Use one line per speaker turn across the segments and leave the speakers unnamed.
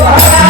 Bye.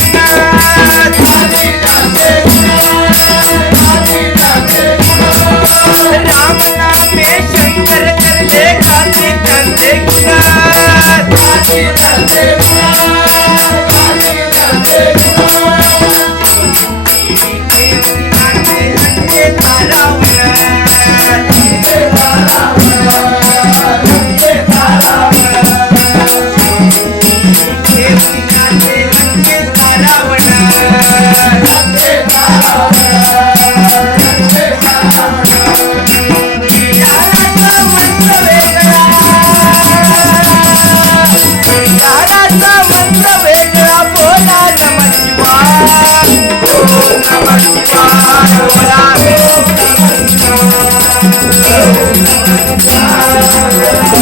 Yeah. Thank you.